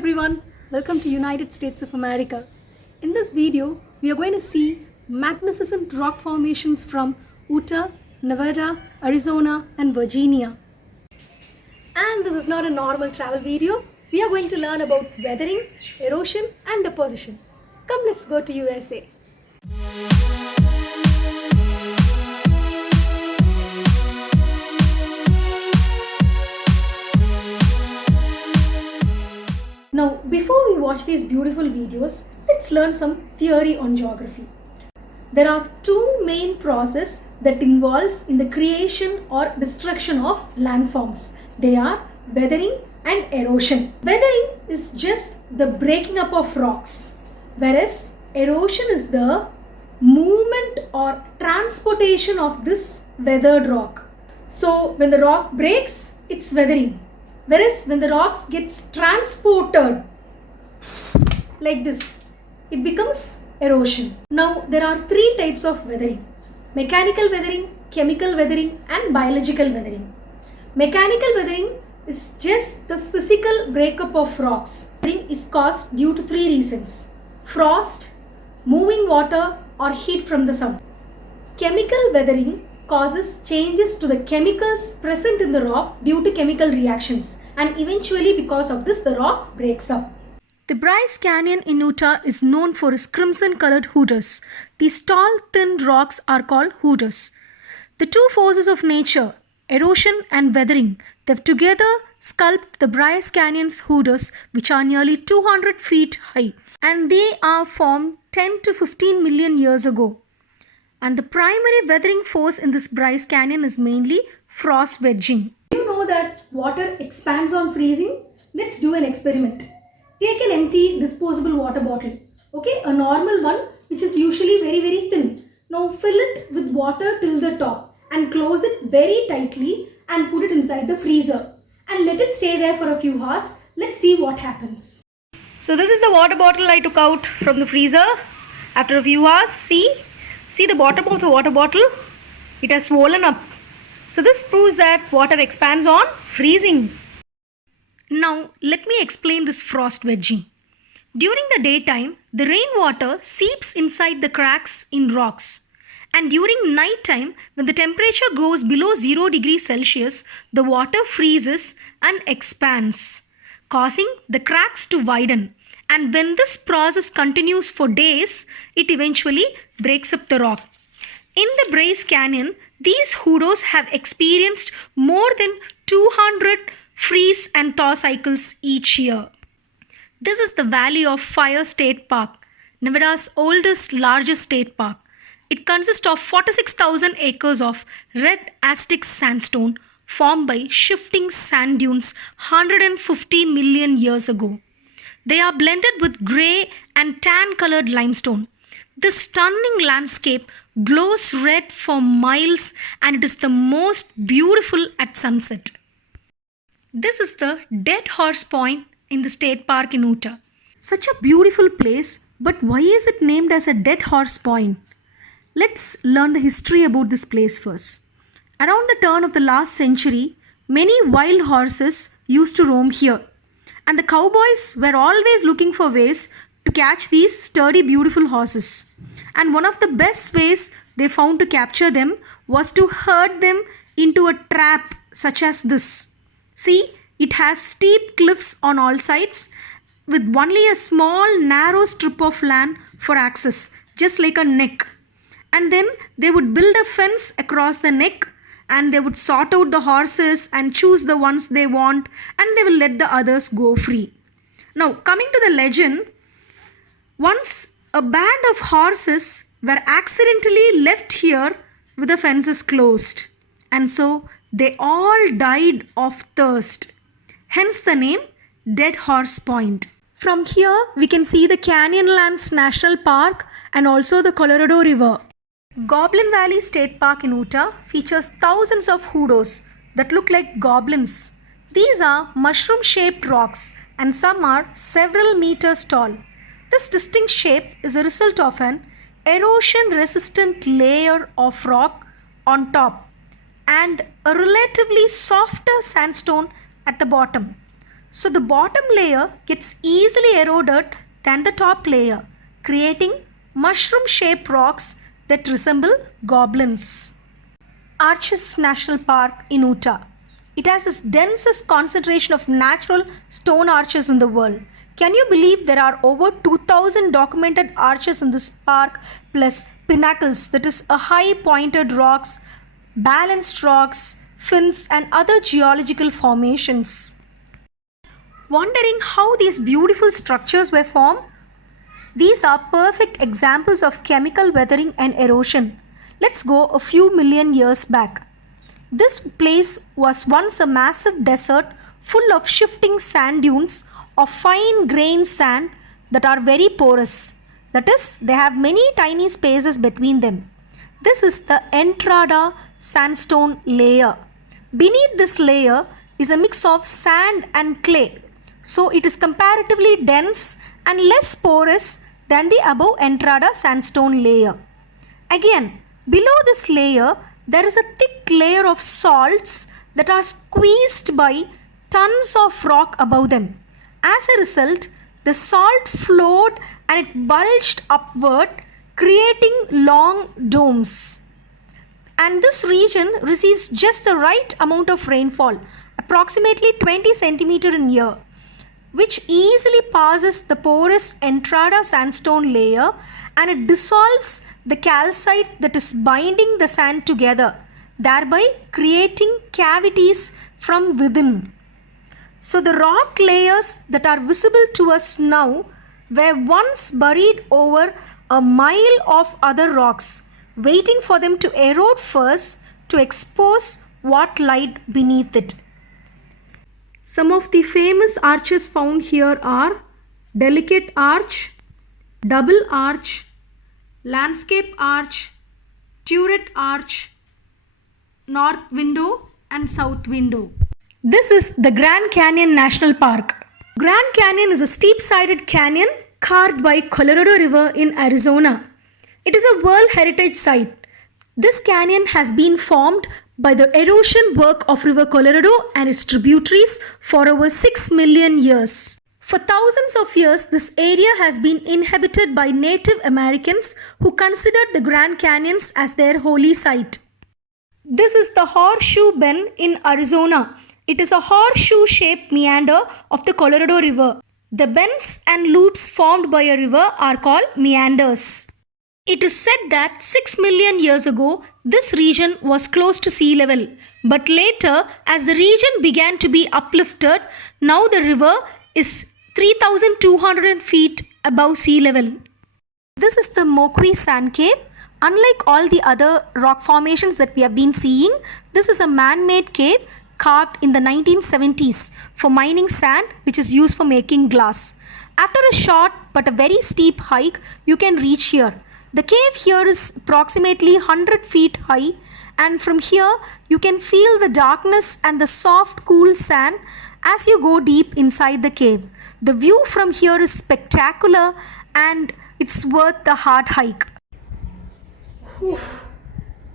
everyone, welcome to United States of America. In this video, we are going to see magnificent rock formations from Utah, Nevada, Arizona and Virginia. And this is not a normal travel video. We are going to learn about weathering, erosion and deposition. Come, let's go to USA. Now, before we watch these beautiful videos, let's learn some theory on geography. There are two main processes that involves in the creation or destruction of landforms. They are weathering and erosion. Weathering is just the breaking up of rocks, whereas erosion is the movement or transportation of this weathered rock. So when the rock breaks, it's weathering. Whereas when the rocks gets transported like this, it becomes erosion. Now there are three types of weathering: mechanical weathering, chemical weathering and biological weathering. Mechanical weathering is just the physical breakup of rocks. Weathering is caused due to three reasons: frost, moving water or heat from the sun. Chemical weathering causes changes to the chemicals present in the rock due to chemical reactions, and eventually because of this the rock breaks up. The Bryce Canyon in Utah is known for its crimson colored hoodas. These tall thin rocks are called hoodas. The two forces of nature, erosion and weathering, they've together sculpted the Bryce Canyon's hoodas, which are nearly 200 feet high, and they are formed 10 to 15 million years ago. And the primary weathering force in this Bryce Canyon is mainly frost wedging. Do you know that water expands on freezing? Let's do an experiment. Take an empty disposable water bottle. Okay, a normal one which is usually very thin. Now fill it with water till the top and close it very tightly and put it inside the freezer. And let it stay there for a few hours. Let's see what happens. So this is the water bottle I took out from the freezer. After a few hours, see the bottom of the water bottle, it has swollen up. So this proves that water expands on freezing. Now let me explain this frost wedging. During the daytime, the rainwater seeps inside the cracks in rocks. And during night time, when the temperature goes below 0 degrees Celsius, the water freezes and expands, causing the cracks to widen. And when this process continues for days, it eventually breaks up the rock. In the Bryce Canyon, these hoodos have experienced more than 200 freeze and thaw cycles each year. This is the Valley of Fire State Park, Nevada's oldest, largest state park. It consists of 46,000 acres of red Aztec sandstone formed by shifting sand dunes 150 million years ago. They are blended with grey and tan colored limestone. This stunning landscape glows red for miles and it is the most beautiful at sunset. This is the Dead Horse Point in the state park in Utah. Such a beautiful place, but why is it named as a Dead Horse Point? Let's learn the history about this place first. Around the turn of the last century, many wild horses used to roam here. And the cowboys were always looking for ways to catch these sturdy, beautiful horses. And one of the best ways they found to capture them was to herd them into a trap such as this. See, it has steep cliffs on all sides with only a small, narrow strip of land for access, just like a neck. And then they would build a fence across the neck, and they would sort out the horses and choose the ones they want, and they will let the others go free. Now, coming to the legend, once a band of horses were accidentally left here with the fences closed, and so they all died of thirst. Hence the name Dead Horse Point. From here, we can see the Canyonlands National Park and also the Colorado River. Goblin Valley State Park in Utah features thousands of hoodos that look like goblins. These are mushroom-shaped rocks and some are several meters tall. This distinct shape is a result of an erosion-resistant layer of rock on top and a relatively softer sandstone at the bottom. So the bottom layer gets easily eroded than the top layer, creating mushroom-shaped rocks that resemble goblins. Arches National Park in Utah. It has its densest concentration of natural stone arches in the world. Can you believe there are over 2,000 documented arches in this park, plus pinnacles, that is a high pointed rocks, balanced rocks, fins and other geological formations. Wondering how these beautiful structures were formed? These are perfect examples of chemical weathering and erosion. Let's go a few million years back. This place was once a massive desert full of shifting sand dunes of fine grained sand that are very porous. That is, they have many tiny spaces between them. This is the Entrada sandstone layer. Beneath this layer is a mix of sand and clay. So it is comparatively dense and less porous than the above Entrada sandstone layer. Again, below this layer, there is a thick layer of salts that are squeezed by tons of rock above them. As a result, the salt flowed and it bulged upward, creating long domes. And this region receives just the right amount of rainfall, approximately 20 centimeters in a year, which easily passes the porous Entrada sandstone layer and it dissolves the calcite that is binding the sand together, thereby creating cavities from within. So the rock layers that are visible to us now were once buried over a mile of other rocks, waiting for them to erode first to expose what lied beneath it. Some of the famous arches found here are Delicate Arch, Double Arch, Landscape Arch, Turret Arch, North Window and South Window. This is the Grand Canyon National Park. Grand Canyon is a steep-sided canyon carved by Colorado River in Arizona. It is a World Heritage Site. This canyon has been formed by the erosion work of River Colorado and its tributaries for over 6 million years. For thousands of years, this area has been inhabited by Native Americans who considered the Grand Canyons as their holy site. This is the Horseshoe Bend in Arizona. It is a horseshoe-shaped meander of the Colorado River. The bends and loops formed by a river are called meanders. It is said that 6 million years ago, this region was close to sea level. But later, as the region began to be uplifted, now the river is 3,200 feet above sea level. This is the Mokui sand cave. Unlike all the other rock formations that we have been seeing, this is a man-made cave carved in the 1970s for mining sand, which is used for making glass. After a short but a very steep hike, you can reach here. The cave here is approximately 100 feet high, and from here you can feel the darkness and the soft cool sand as you go deep inside the cave. The view from here is spectacular and it's worth the hard hike.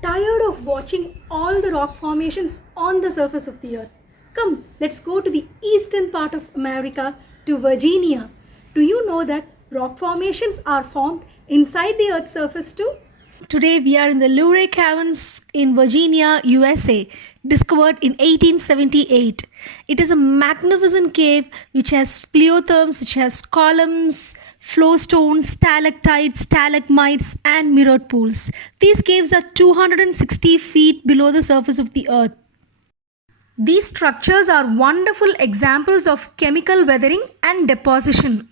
Tired of watching all the rock formations on the surface of the earth? Come, let's go to the eastern part of America, to Virginia. Do you know that rock formations are formed inside the earth's surface too? Today we are in the Luray Caverns in Virginia, USA, discovered in 1878. It is a magnificent cave which has pleotherms, which has columns, flowstones, stalactites, stalagmites and mirrored pools. These caves are 260 feet below the surface of the earth. These structures are wonderful examples of chemical weathering and deposition.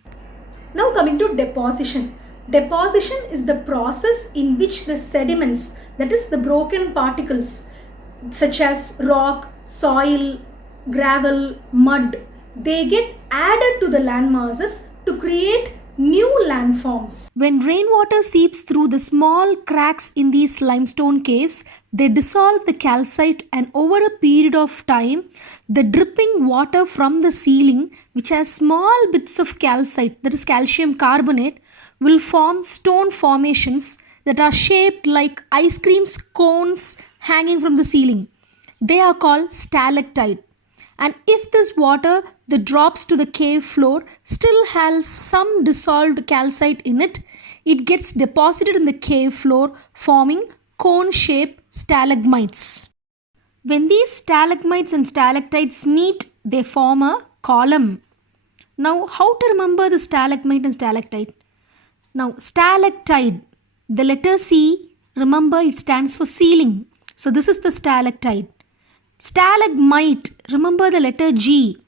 Now coming to deposition. Deposition is the process in which the sediments, that is the broken particles such as rock, soil, gravel, mud, they get added to the land masses to create new landforms. When rainwater seeps through the small cracks in these limestone caves, they dissolve the calcite, and over a period of time, the dripping water from the ceiling, which has small bits of calcite, that is calcium carbonate, will form stone formations that are shaped like ice cream cones hanging from the ceiling. They are called stalactite. And if this water that drops to the cave floor still has some dissolved calcite in it, it gets deposited in the cave floor, forming cone-shaped stalagmites. When these stalagmites and stalactites meet, they form a column. Now, how to remember the stalagmite and stalactite? Now, stalactite, the letter C, remember it stands for ceiling. So, this is the stalactite. Stalagmite, remember the letter G,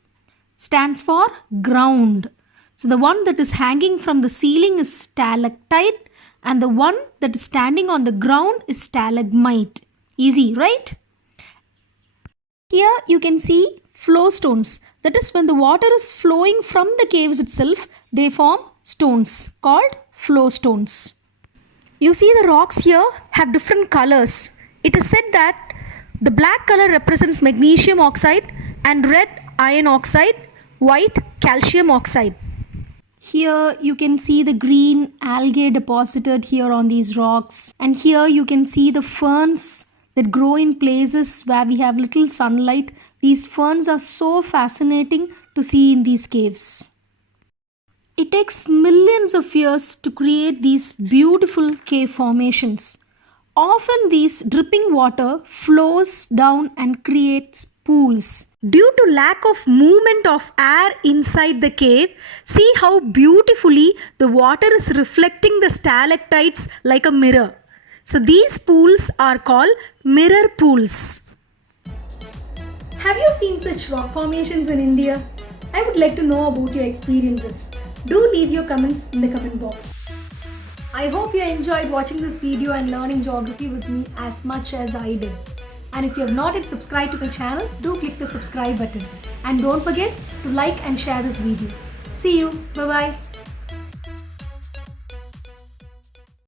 stands for ground. So, the one that is hanging from the ceiling is stalactite, and the one that is standing on the ground is stalagmite. Easy, right? Here you can see flow stones. That is, when the water is flowing from the caves itself, they form stones called flow stones. You see the rocks here have different colors. It is said that the black color represents magnesium oxide and red iron oxide, white calcium oxide. Here you can see the green algae deposited here on these rocks, and here you can see the ferns that grow in places where we have little sunlight. These ferns are so fascinating to see in these caves. It takes millions of years to create these beautiful cave formations. Often these dripping water flows down and creates pools. Due to lack of movement of air inside the cave, see how beautifully the water is reflecting the stalactites like a mirror. So these pools are called mirror pools. Have you seen such rock formations in India? I would like to know about your experiences. Do leave your comments in the comment box. I hope you enjoyed watching this video and learning geography with me as much as I did. And if you have not yet subscribed to my channel, do click the subscribe button. And don't forget to like and share this video. See you. Bye-bye.